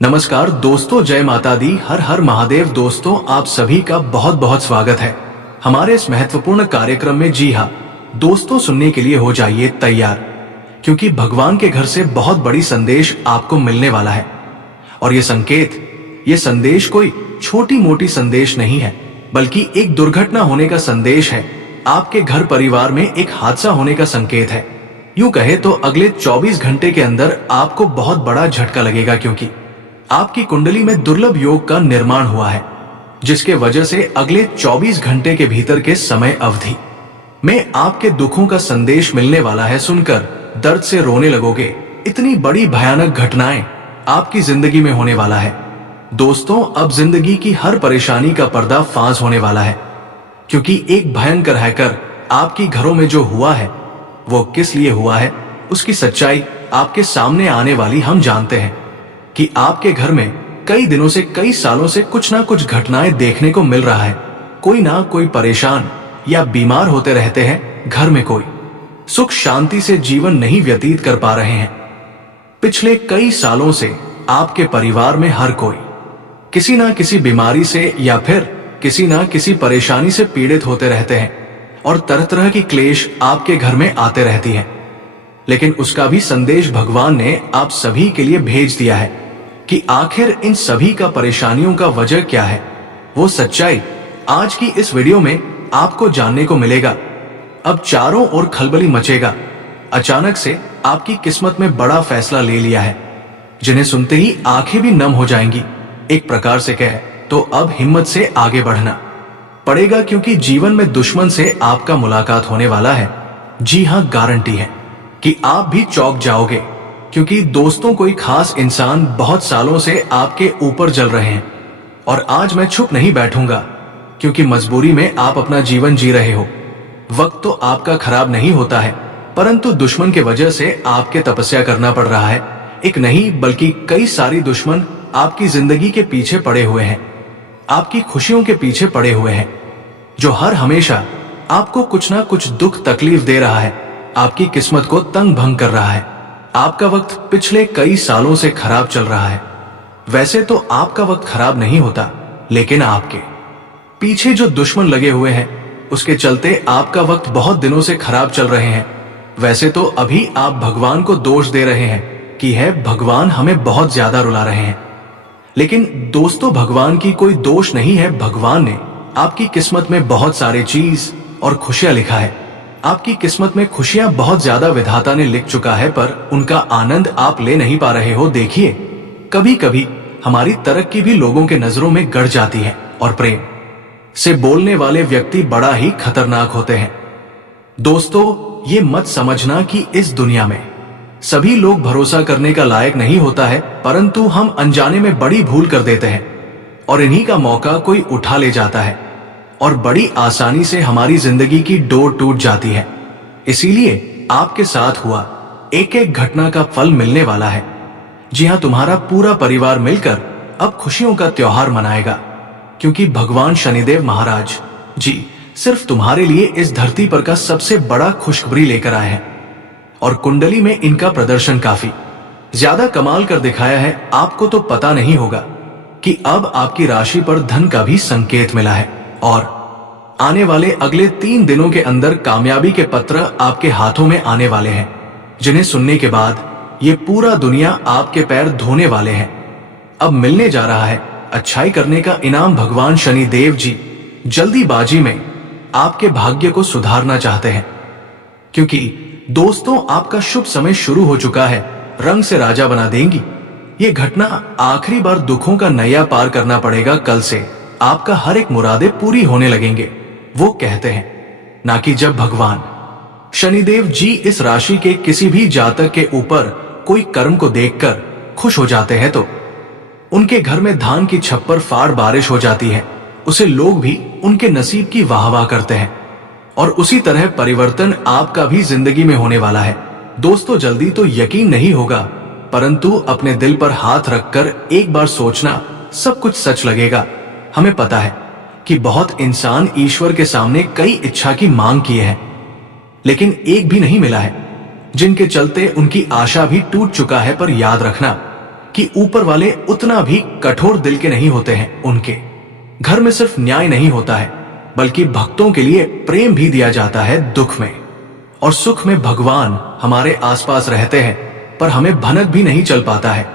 नमस्कार दोस्तों, जय माता दी, हर हर महादेव। दोस्तों, आप सभी का बहुत बहुत स्वागत है हमारे इस महत्वपूर्ण कार्यक्रम में। जी हाँ दोस्तों, सुनने के लिए हो जाइए तैयार, क्योंकि भगवान के घर से बहुत बड़ी संदेश आपको मिलने वाला है। और ये संकेत, ये संदेश कोई छोटी मोटी संदेश नहीं है, बल्कि एक दुर्घटना होने का संदेश है। आपके घर परिवार में एक हादसा होने का संकेत है। यूं कहे तो अगले 24 घंटे के अंदर आपको बहुत बड़ा झटका लगेगा, क्योंकि आपकी कुंडली में दुर्लभ योग का निर्माण हुआ है, जिसके वजह से अगले 24 घंटे के भीतर के समय अवधि में आपके दुखों का संदेश मिलने वाला है। सुनकर दर्द से रोने लगोगे। इतनी बड़ी भयानक घटनाएं आपकी जिंदगी में होने वाला है। दोस्तों, अब जिंदगी की हर परेशानी का पर्दा फांस होने वाला है, क्योंकि एक भयंकर हैकर आपकी घरों में जो हुआ है, वो किस लिए हुआ है, उसकी सच्चाई आपके सामने आने वाली हम जानते हैं कि आपके घर में कई दिनों से, कई सालों से कुछ ना कुछ घटनाएं देखने को मिल रहा है। कोई ना कोई परेशान या बीमार होते रहते हैं। घर में कोई सुख शांति से जीवन नहीं व्यतीत कर पा रहे हैं। पिछले कई सालों से आपके परिवार में हर कोई किसी ना किसी बीमारी से या फिर किसी ना किसी परेशानी से पीड़ित होते रहते हैं, और तरह तरह की क्लेश आपके घर में आते रहती है। लेकिन उसका भी संदेश भगवान ने आप सभी के लिए भेज दिया है कि आखिर इन सभी का परेशानियों का वजह क्या है। वो सच्चाई आज की इस वीडियो में आपको जानने को मिलेगा। अब चारों ओर खलबली मचेगा। अचानक से आपकी किस्मत में बड़ा फैसला ले लिया है, जिन्हें सुनते ही आंखें भी नम हो जाएंगी। एक प्रकार से कहे तो अब हिम्मत से आगे बढ़ना पड़ेगा, क्योंकि जीवन में दुश्मन से आपका मुलाकात होने वाला है। जी हाँ, गारंटी है कि आप भी चौंक जाओगे, क्योंकि दोस्तों, कोई खास इंसान बहुत सालों से आपके ऊपर जल रहे हैं। और आज मैं चुप नहीं बैठूंगा, क्योंकि मजबूरी में आप अपना जीवन जी रहे हो। वक्त तो आपका खराब नहीं होता है, परंतु दुश्मन के वजह से आपके तपस्या करना पड़ रहा है। एक नहीं बल्कि कई सारी दुश्मन आपकी जिंदगी के पीछे पड़े हुए हैं, आपकी खुशियों के पीछे पड़े हुए हैं, जो हर हमेशा आपको कुछ ना कुछ दुख तकलीफ दे रहा है, आपकी किस्मत को तंग भंग कर रहा है। आपका वक्त पिछले कई सालों से खराब चल रहा है। वैसे तो आपका वक्त खराब नहीं होता, लेकिन आपके पीछे जो दुश्मन लगे हुए हैं, उसके चलते आपका वक्त बहुत दिनों से खराब चल रहे हैं। वैसे तो अभी आप भगवान को दोष दे रहे हैं कि है भगवान हमें बहुत ज्यादा रुला रहे हैं, लेकिन दोस्तों, भगवान की कोई दोष नहीं है। भगवान ने आपकी किस्मत में बहुत सारे चीज और खुशियां लिखा है। आपकी किस्मत में खुशियां बहुत ज्यादा विधाता ने लिख चुका है, पर उनका आनंद आप ले नहीं पा रहे हो। देखिए, कभी कभी हमारी तरक्की भी लोगों के नजरों में गड़ जाती है, और प्रेम से बोलने वाले व्यक्ति बड़ा ही खतरनाक होते हैं। दोस्तों, ये मत समझना कि इस दुनिया में सभी लोग भरोसा करने का लायक नहीं होता है, परंतु हम अनजाने में बड़ी भूल कर देते हैं, और इन्हीं का मौका कोई उठा ले जाता है, और बड़ी आसानी से हमारी जिंदगी की डोर टूट जाती है। इसीलिए आपके साथ हुआ एक एक घटना का फल मिलने वाला है। जी हाँ, तुम्हारा पूरा परिवार मिलकर अब खुशियों का त्योहार मनाएगा, क्योंकि भगवान शनिदेव महाराज जी सिर्फ तुम्हारे लिए इस धरती पर का सबसे बड़ा खुशखबरी लेकर आए हैं। और कुंडली में इनका प्रदर्शन काफी ज्यादा कमाल कर दिखाया है। आपको तो पता नहीं होगा कि अब आपकी राशि पर धन का भी संकेत मिला है, और आने वाले अगले 3 दिनों के अंदर कामयाबी के पत्र आपके हाथों में आने वाले हैं, जिन्हें सुनने के बाद ये पूरा दुनिया आपके पैर धोने वाले हैं। अब मिलने जा रहा है अच्छाई करने का इनाम। भगवान शनिदेव जी जल्दीबाजी में आपके भाग्य को सुधारना चाहते हैं, क्योंकि दोस्तों, आपका शुभ समय शुरू हो चुका है। रंग से राजा बना देंगी ये घटना। आखिरी बार दुखों का नैया पार करना पड़ेगा। कल से आपका हर एक मुरादे पूरी होने लगेंगे। वो कहते हैं ना कि जब भगवान शनिदेव जी इस राशि के किसी भी जातक के ऊपर कोई कर्म को देखकर खुश हो जाते हैं, तो उनके घर में धान की छप्पर फाड़ बारिश हो जाती है। उसे लोग भी उनके नसीब की वाहवाह करते हैं, और उसी तरह परिवर्तन आपका भी जिंदगी में होने वाला है। दोस्तों, जल्दी तो यकीन नहीं होगा, परंतु अपने दिल पर हाथ रखकर एक बार सोचना, सब कुछ सच लगेगा। हमें पता है कि बहुत इंसान ईश्वर के सामने कई इच्छा की मांग किए हैं, लेकिन एक भी नहीं मिला है, जिनके चलते उनकी आशा भी टूट चुका है। पर याद रखना, कि ऊपर वाले उतना भी कठोर दिल के नहीं होते हैं। उनके घर में सिर्फ न्याय नहीं होता है, बल्कि भक्तों के लिए प्रेम भी दिया जाता है। दुख में और सुख में भगवान हमारे आसपास रहते हैं, पर हमें भनक भी नहीं चल पाता है।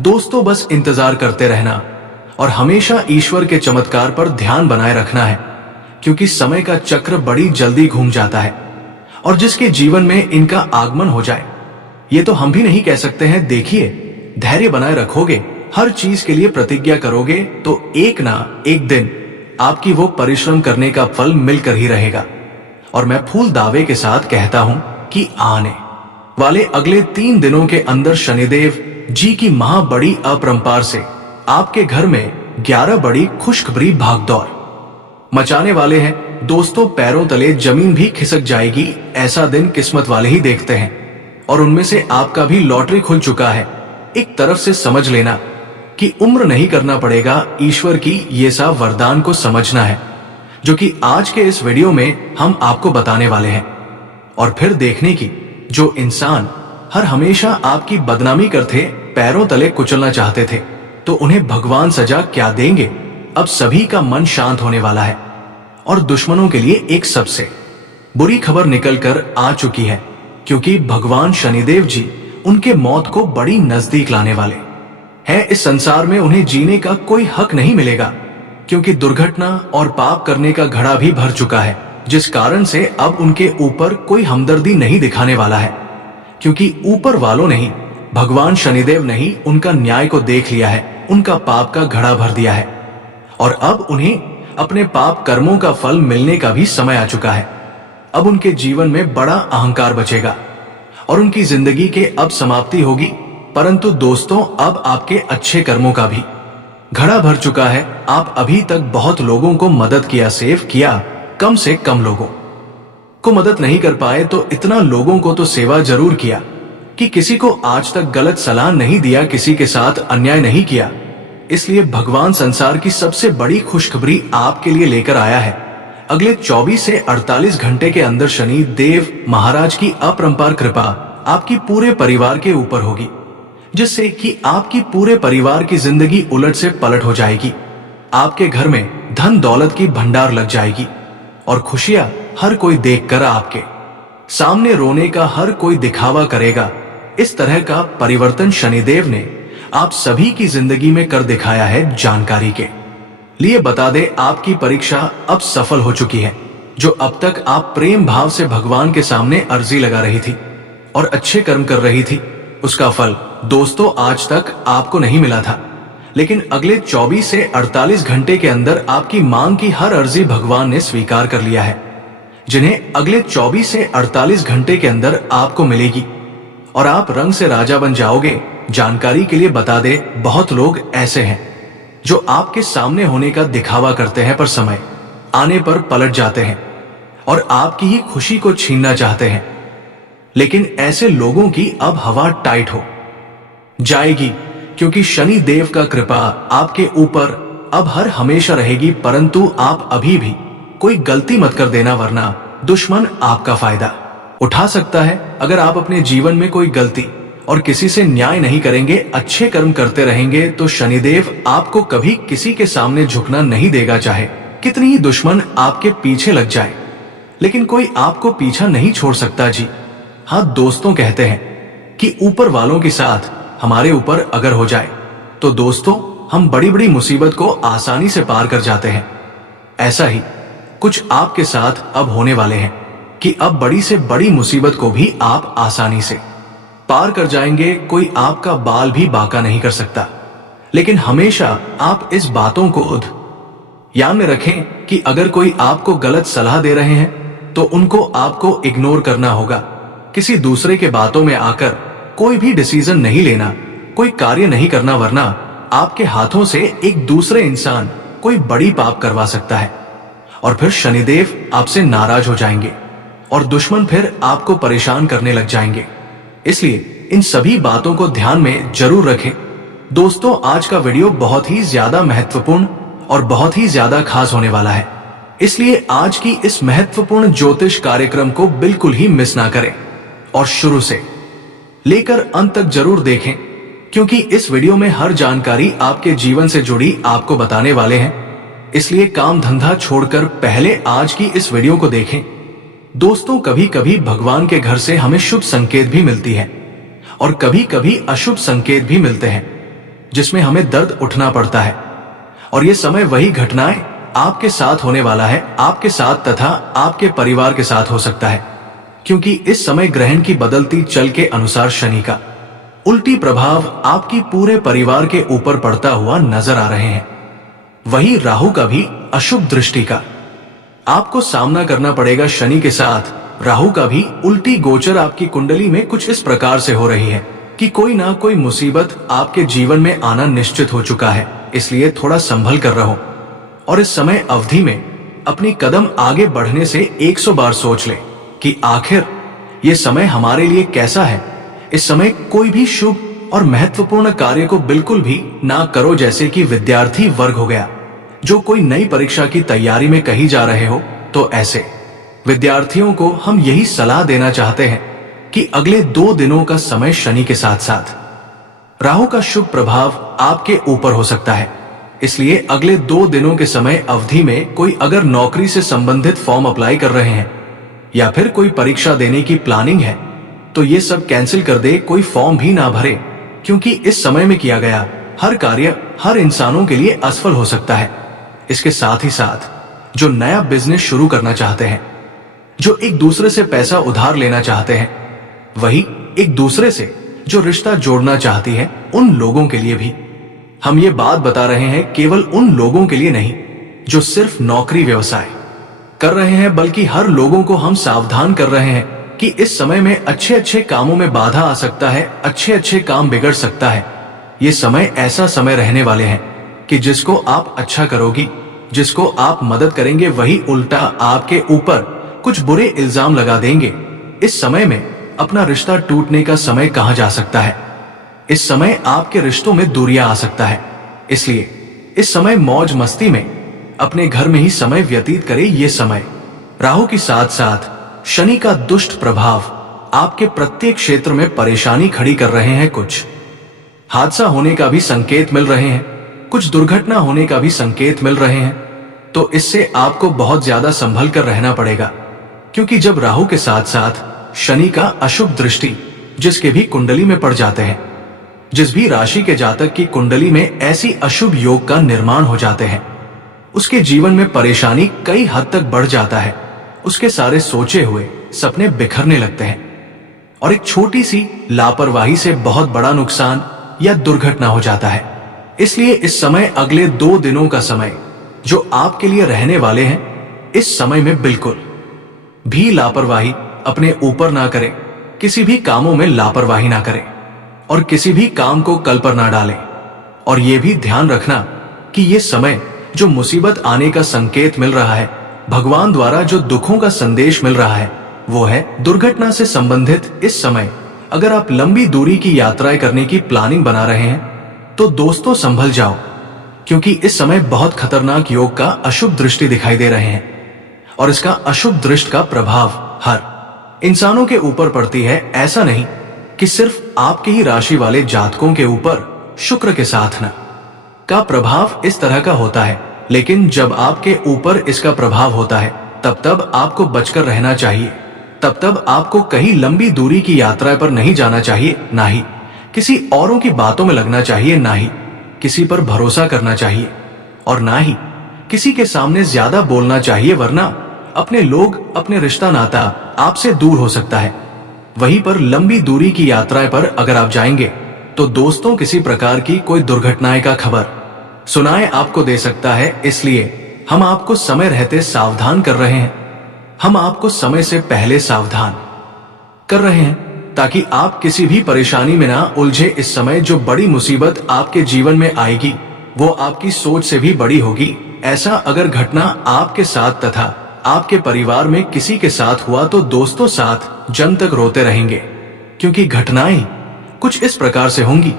दोस्तों, बस इंतजार करते रहना और हमेशा ईश्वर के चमत्कार पर ध्यान बनाए रखना है, क्योंकि समय का चक्र बड़ी जल्दी घूम जाता है और जिसके जीवन में इनका आगमन हो जाए, ये तो हम भी नहीं कह सकते हैं। देखिए, धैर्य बनाए रखोगे, हर चीज के लिए प्रतिज्ञा करोगे, तो एक ना एक दिन आपकी वो परिश्रम करने का फल मिलकर ही रहेगा। और मैं फूल दावे के साथ कहता हूं कि आने वाले अगले 3 दिनों के अंदर शनिदेव जी की महा बड़ी अपरंपार से आपके घर में 11 बड़ी खुशखबरी भागदौड़ मचाने वाले हैं। दोस्तों, पैरों तले जमीन भी खिसक जाएगी। ऐसा दिन किस्मत वाले ही देखते हैं, और उनमें से आपका भी लॉटरी खुल चुका है। एक तरफ से समझ लेना कि उम्र नहीं करना पड़ेगा, ईश्वर की ये सा वरदान को समझना है, जो कि आज के इस वीडियो में हम आपको बताने वाले हैं। और फिर देखने की, जो इंसान हर हमेशा आपकी बदनामी करते, पैरों तले कुचलना चाहते थे, तो उन्हें भगवान सजा क्या देंगे। अब सभी का मन शांत होने वाला है और दुश्मनों के लिए एक सबसे बुरी खबर निकल कर आ चुकी है, क्योंकि भगवान शनिदेव जी उनके मौत को बड़ी नजदीक लाने वाले हैं। इस संसार में उन्हें जीने का कोई हक नहीं मिलेगा, क्योंकि दुर्घटना और पाप करने का घड़ा भी भर चुका है, जिस कारण से अब उनके ऊपर कोई हमदर्दी नहीं दिखाने वाला है, क्योंकि ऊपर वालों ने ही, भगवान शनिदेव ने ही उनका न्याय को देख लिया है, उनका पाप का घड़ा भर दिया है और अब उन्हें अपने पाप कर्मों का फल मिलने का भी समय आ चुका है। अब उनके जीवन में बड़ा अहंकार बचेगा और उनकी जिंदगी के अब समाप्ति होगी। परंतु दोस्तों, अब आपके अच्छे कर्मों का भी घड़ा भर चुका है। आप अभी तक बहुत लोगों को मदद किया, सेव किया, कम से कम लोगों को मदद नहीं कर पाए, तो इतना लोगों को तो सेवा जरूर किया कि किसी को आज तक गलत सलाह नहीं दिया, किसी के साथ अन्याय नहीं किया। इसलिए भगवान संसार की सबसे बड़ी खुशखबरी आपके लिए लेकर आया है। अगले 24 से 48 घंटे के अंदर शनि देव महाराज की अपरंपार कृपा आपकी पूरे परिवार के ऊपर होगी, जिससे कि आपकी पूरे परिवार की जिंदगी उलट से पलट हो जाएगी। आपके घर में धन दौलत की भंडार लग जाएगी और खुशियां हर कोई देखकर आपके सामने रोने का हर कोई दिखावा करेगा। इस तरह का परिवर्तन शनिदेव ने आप सभी की जिंदगी में कर दिखाया है। जानकारी के लिए बता दे, आपकी परीक्षा अब सफल हो चुकी है। जो अब तक आप प्रेम भाव से भगवान के सामने अर्जी लगा रही थी और अच्छे कर्म कर रही थी, उसका फल दोस्तों आज तक आपको नहीं मिला था, लेकिन अगले 24 से 48 घंटे के अंदर आपकी मांग की हर अर्जी भगवान ने स्वीकार कर लिया है, जिन्हें अगले 24 से 48 घंटे के अंदर आपको मिलेगी और आप रंग से राजा बन जाओगे। जानकारी के लिए बता दे, बहुत लोग ऐसे हैं जो आपके सामने होने का दिखावा करते हैं, पर समय आने पर पलट जाते हैं और आपकी ही खुशी को छीनना चाहते हैं। लेकिन ऐसे लोगों की अब हवा टाइट हो जाएगी, क्योंकि शनि देव का कृपा आपके ऊपर अब हर हमेशा रहेगी। परंतु आप अभी भी कोई गलती मत कर देना, वरना दुश्मन आपका फायदा उठा सकता है। अगर आप अपने जीवन में कोई गलती और किसी से न्याय नहीं करेंगे, अच्छे कर्म करते रहेंगे, तो शनिदेव आपको कभी किसी के सामने झुकना नहीं देगा। चाहे कितनी ही दुश्मन आपके पीछे लग जाए, लेकिन कोई आपको पीछा नहीं छोड़ सकता जी। हाँ दोस्तों, कहते हैं कि ऊपर वालों के साथ हमारे ऊपर अगर हो जाए, तो दोस्तों हम बड़ी बड़ी मुसीबत को आसानी से पार कर जाते हैं। ऐसा ही कुछ आपके साथ अब होने वाले हैं कि अब बड़ी से बड़ी मुसीबत को भी आप आसानी से पार कर जाएंगे। कोई आपका बाल भी बांका नहीं कर सकता, लेकिन हमेशा आप इस बातों को ध्यान में रखें कि अगर कोई आपको गलत सलाह दे रहे हैं, तो उनको आपको इग्नोर करना होगा। किसी दूसरे के बातों में आकर कोई भी डिसीजन नहीं लेना, कोई कार्य नहीं करना, वरना आपके हाथों से एक दूसरे इंसान कोई बड़ी पाप करवा सकता है और फिर शनिदेव आपसे नाराज हो जाएंगे और दुश्मन फिर आपको परेशान करने लग जाएंगे। इसलिए इन सभी बातों को ध्यान में जरूर रखें। दोस्तों, आज का वीडियो बहुत ही ज्यादा महत्वपूर्ण और बहुत ही ज्यादा खास होने वाला है, इसलिए आज की इस महत्वपूर्ण ज्योतिष कार्यक्रम को बिल्कुल ही मिस ना करें और शुरू से लेकर अंत तक जरूर देखें, क्योंकि इस वीडियो में हर जानकारी आपके जीवन से जुड़ी आपको बताने वाले हैं, इसलिए काम धंधा छोड़कर पहले आज की इस वीडियो को देखें। दोस्तों, कभी कभी भगवान के घर से हमें शुभ संकेत भी मिलती है और कभी कभी अशुभ संकेत भी मिलते हैं, जिसमें हमें दर्द उठना पड़ता है। और ये समय वही घटनाएं आपके साथ होने वाला है, आपके साथ तथा आपके परिवार के साथ हो सकता है, क्योंकि इस समय ग्रहण की बदलती चल के अनुसार शनि का उल्टी प्रभाव आपकी पूरे परिवार के ऊपर पड़ता हुआ नजर आ रहे हैं। वही राहु का भी अशुभ दृष्टि का आपको सामना करना पड़ेगा। शनि के साथ राहु का भी उल्टी गोचर आपकी कुंडली में कुछ इस प्रकार से हो रही है कि कोई ना कोई मुसीबत आपके जीवन में आना निश्चित हो चुका है, इसलिए थोड़ा संभल कर रहो और इस समय अवधि में अपनी कदम आगे बढ़ने से 100 बार सोच ले कि आखिर ये समय हमारे लिए कैसा है। इस समय कोई भी शुभ और महत्वपूर्ण कार्य को बिल्कुल भी ना करो, जैसे कि विद्यार्थी वर्ग हो गया जो कोई नई परीक्षा की तैयारी में कहीं जा रहे हो, तो ऐसे विद्यार्थियों को हम यही सलाह देना चाहते हैं कि अगले 2 दिनों का समय शनि के साथ साथ राहु का शुभ प्रभाव आपके ऊपर हो सकता है। इसलिए अगले 2 दिनों के समय अवधि में कोई अगर नौकरी से संबंधित फॉर्म अप्लाई कर रहे हैं या फिर कोई परीक्षा देने की प्लानिंग है, तो ये सब कैंसिल कर दे, कोई फॉर्म भी ना भरे, क्योंकि इस समय में किया गया हर कार्य हर इंसानों के लिए असफल हो सकता है। इसके साथ ही साथ जो नया बिजनेस शुरू करना चाहते हैं, जो एक दूसरे से पैसा उधार लेना चाहते हैं, वही एक दूसरे से जो रिश्ता जोड़ना चाहती है, उन लोगों के लिए भी हम ये बात बता रहे हैं। केवल उन लोगों के लिए नहीं जो सिर्फ नौकरी व्यवसाय कर रहे हैं, बल्कि हर लोगों को हम सावधान कर रहे हैं कि इस समय में अच्छे अच्छे कामों में बाधा आ सकता है, अच्छे अच्छे काम बिगड़ सकता है। ये समय ऐसा समय रहने वाले हैं कि जिसको आप अच्छा करोगी, जिसको आप मदद करेंगे, वही उल्टा आपके ऊपर कुछ बुरे इल्जाम लगा देंगे। इस समय में अपना रिश्ता टूटने का समय कहा जा सकता है। इस समय आपके रिश्तों में दूरियां आ सकता है, इसलिए इस समय मौज मस्ती में अपने घर में ही समय व्यतीत करें। ये समय राहु के साथ साथ शनि का दुष्ट प्रभाव आपके प्रत्येक क्षेत्र में परेशानी खड़ी कर रहे हैं। कुछ हादसा होने का भी संकेत मिल रहे हैं, कुछ दुर्घटना होने का भी संकेत मिल रहे हैं, तो इससे आपको बहुत ज्यादा संभल कर रहना पड़ेगा, क्योंकि जब राहु के साथ साथ शनि का अशुभ दृष्टि जिसके भी कुंडली में पड़ जाते हैं, जिस भी राशि के जातक की कुंडली में ऐसी अशुभ योग का निर्माण हो जाते हैं, उसके जीवन में परेशानी कई हद तक बढ़ जाता है। उसके सारे सोचे हुए सपने बिखरने लगते हैं और एक छोटी सी लापरवाही से बहुत बड़ा नुकसान या दुर्घटना हो जाता है। इसलिए इस समय अगले 2 दिनों का समय जो आपके लिए रहने वाले हैं, इस समय में बिल्कुल भी लापरवाही अपने ऊपर ना करें, किसी भी कामों में लापरवाही ना करें और किसी भी काम को कल पर ना डालें। और यह भी ध्यान रखना कि यह समय जो मुसीबत आने का संकेत मिल रहा है, भगवान द्वारा जो दुखों का संदेश मिल रहा है, वो है दुर्घटना से संबंधित। इस समय अगर आप लंबी दूरी की यात्राएं करने की प्लानिंग बना रहे हैं, तो दोस्तों संभल जाओ, क्योंकि इस समय बहुत खतरनाक योग का अशुभ दृष्टि दिखाई दे रहे हैं और इसका अशुभ दृष्टि का प्रभाव हर इंसानों के ऊपर पड़ती है। ऐसा नहीं कि सिर्फ आपके ही राशि वाले जातकों के ऊपर शुक्र के साथ न का प्रभाव इस तरह का होता है, लेकिन जब आपके ऊपर इसका प्रभाव होता है, तब आपको बचकर रहना चाहिए। तब आपको कहीं लंबी दूरी की यात्रा पर नहीं जाना चाहिए, ना ही किसी औरों की बातों में लगना चाहिए, ना ही किसी पर भरोसा करना चाहिए और ना ही किसी के सामने ज्यादा बोलना चाहिए, वरना अपने लोग, अपने रिश्ता नाता आपसे दूर हो सकता है। वहीं पर लंबी दूरी की यात्रा पर अगर आप जाएंगे, तो दोस्तों किसी प्रकार की कोई दुर्घटनाएं का खबर सुनाए आपको दे सकता है। इसलिए हम आपको समय रहते सावधान कर रहे हैं, हम आपको समय से पहले सावधान कर रहे हैं, ताकि आप किसी भी परेशानी में ना उलझे। इस समय जो बड़ी मुसीबत आपके जीवन में आएगी, वो आपकी सोच से भी बड़ी होगी। ऐसा अगर घटना आपके साथ तथा आपके परिवार में किसी के साथ हुआ, तो दोस्तों साथ जन्म तक रोते रहेंगे, क्योंकि घटनाएं कुछ इस प्रकार से होंगी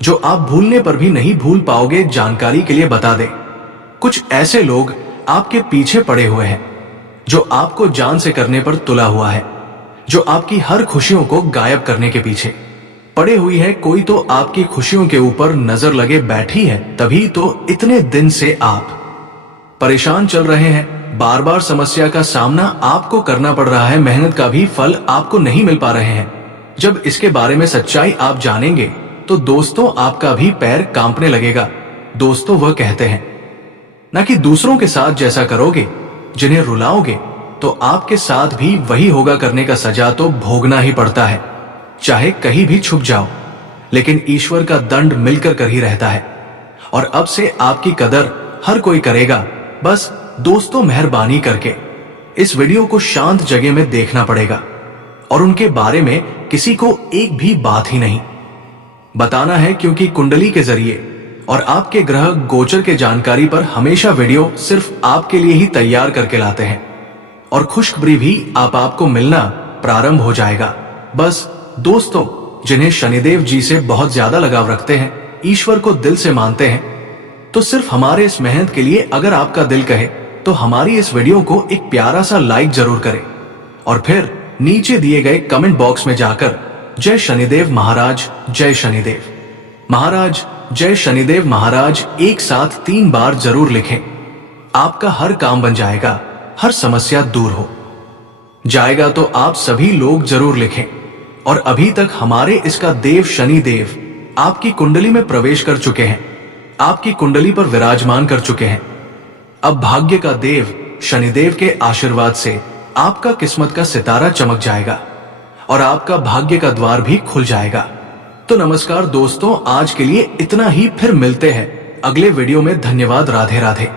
जो आप भूलने पर भी नहीं भूल पाओगे। जानकारी के लिए बता दें, कुछ ऐसे लोग आपके पीछे पड़े हुए हैं जो आपको जान से करने पर तुला हुआ है, जो आपकी हर खुशियों को गायब करने के पीछे पड़े हुई है, कोई तो आपकी खुशियों के ऊपर नजर लगे बैठी है, तभी तो इतने दिन से आप परेशान चल रहे हैं। बार बार समस्या का सामना आपको करना पड़ रहा है, मेहनत का भी फल आपको नहीं मिल पा रहे हैं। जब इसके बारे में सच्चाई आप जानेंगे तो दोस्तों आपका भी पैर कांपने लगेगा। दोस्तों वह कहते हैं ना कि दूसरों के साथ जैसा करोगे, जिन्हें रुलाओगे, तो आपके साथ भी वही होगा। करने का सजा तो भोगना ही पड़ता है, चाहे कहीं भी छुप जाओ, लेकिन ईश्वर का दंड मिलकर कर ही रहता है। और अब से आपकी कदर हर कोई करेगा। बस दोस्तों मेहरबानी करके इस वीडियो को शांत जगह में देखना पड़ेगा और उनके बारे में किसी को एक भी बात ही नहीं बताना है, क्योंकि कुंडली के जरिए और आपके ग्रह गोचर के जानकारी पर हमेशा वीडियो सिर्फ आपके लिए ही तैयार करके लाते हैं और खुशखबरी भी आपको मिलना प्रारंभ हो जाएगा। बस दोस्तों जिन्हें शनिदेव जी से बहुत ज्यादा लगाव रखते हैं, ईश्वर को दिल से मानते हैं, तो सिर्फ हमारे इस मेहनत के लिए अगर आपका दिल कहे तो हमारी इस वीडियो को एक प्यारा सा लाइक जरूर करें और फिर नीचे दिए गए कमेंट बॉक्स में जाकर जय शनिदेव महाराज, जय शनिदेव महाराज, जय शनिदेव महाराज एक साथ 3 बार जरूर लिखें। आपका हर काम बन जाएगा, हर समस्या दूर हो जाएगा। तो आप सभी लोग जरूर लिखें। और अभी तक हमारे इसका देव शनिदेव आपकी कुंडली में प्रवेश कर चुके हैं, आपकी कुंडली पर विराजमान कर चुके हैं। अब भाग्य का देव शनिदेव के आशीर्वाद से आपका किस्मत का सितारा चमक जाएगा और आपका भाग्य का द्वार भी खुल जाएगा। तो नमस्कार दोस्तों, आज के लिए इतना ही। फिर मिलते हैं अगले वीडियो में। धन्यवाद। राधे राधे।